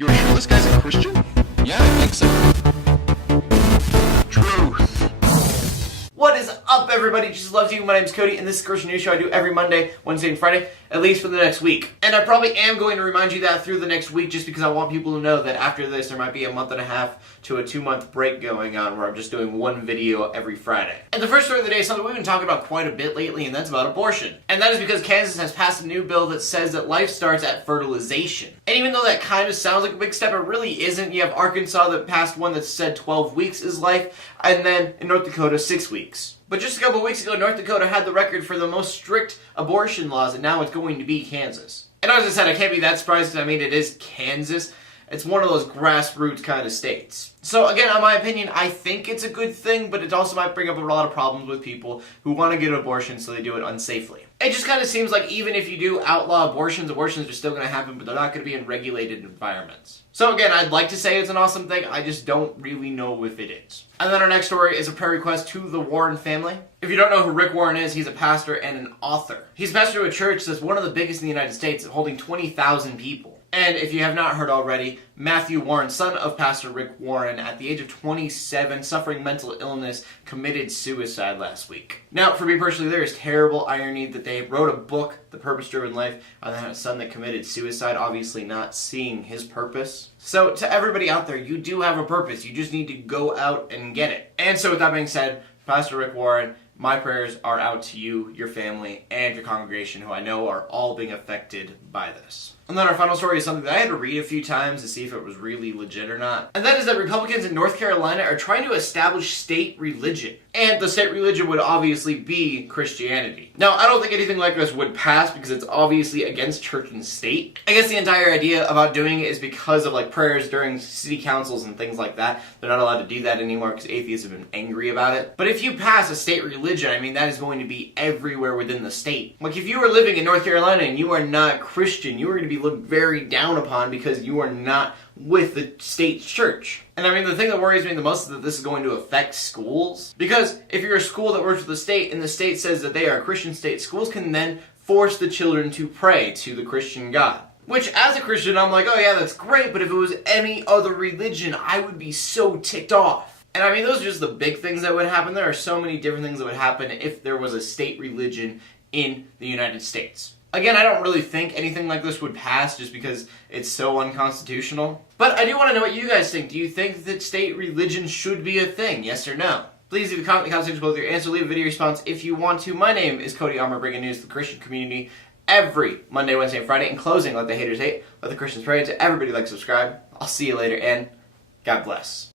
You're sure this guy's a Christian? Yeah, I think so. Truth. What is up, everybody? Jesus loves you. My name's Cody, and this is the Christian News Show I do every Monday, Wednesday, and Friday, at least for the next week. And I probably am going to remind you that through the next week, just because I want people to know that after this, there might be a month and a half to a 2-month break going on, where I'm just doing one video every Friday. And the first story of the day is something we've been talking about quite a bit lately, and that's about abortion. And that is because Kansas has passed a new bill that says that life starts at fertilization. And even though that kind of sounds like a big step, it really isn't. You have Arkansas that passed one that said 12 weeks is life, and then in North Dakota, 6 weeks. But just a couple weeks ago, North Dakota had the record for the most strict abortion laws, and now it's going to be Kansas. And as I said, I can't be that surprised, because I mean, it is Kansas. It's one of those grassroots kind of states. So again, in my opinion, I think it's a good thing, but it also might bring up a lot of problems with people who want to get an abortion so they do it unsafely. It just kind of seems like even if you do outlaw abortions, abortions are still going to happen, but they're not going to be in regulated environments. So again, I'd like to say it's an awesome thing, I just don't really know if it is. And then our next story is a prayer request to the Warren family. If you don't know who Rick Warren is, he's a pastor and an author. He's a pastor of a church that's one of the biggest in the United States, holding 20,000 people. And if you have not heard already, Matthew Warren, son of Pastor Rick Warren, at the age of 27, suffering mental illness, committed suicide last week. Now, for me personally, there is terrible irony that they wrote a book, The Purpose-Driven Life, and then had a son that committed suicide, obviously not seeing his purpose. So, to everybody out there, you do have a purpose. You just need to go out and get it. And so, with that being said, Pastor Rick Warren, my prayers are out to you, your family, and your congregation, who I know are all being affected by this. And then our final story is something that I had to read a few times to see if it was really legit or not. And that is that Republicans in North Carolina are trying to establish state religion. And the state religion would obviously be Christianity. Now, I don't think anything like this would pass because it's obviously against church and state. I guess the entire idea about doing it is because of like prayers during city councils and things like that. They're not allowed to do that anymore because atheists have been angry about it. But if you pass a state religion, I mean, that is going to be everywhere within the state. Like if you were living in North Carolina and you are not Christian, you are going to be looked very down upon because you are not with the state church. And I mean, the thing that worries me the most is that this is going to affect schools. Because if you're a school that works with the state and the state says that they are a Christian state, schools can then force the children to pray to the Christian God. Which, as a Christian, I'm like, oh yeah, that's great, but if it was any other religion, I would be so ticked off. And I mean, those are just the big things that would happen. There are so many different things that would happen if there was a state religion in the United States. Again, I don't really think anything like this would pass just because it's so unconstitutional. But I do want to know what you guys think. Do you think that state religion should be a thing? Yes or no? Please leave a comment in the comment section below with your answer. Leave a video response if you want to. My name is Cody Armour, bringing news to the Christian community every Monday, Wednesday, and Friday. In closing, let the haters hate, let the Christians pray. To everybody, like, subscribe. I'll see you later, and God bless.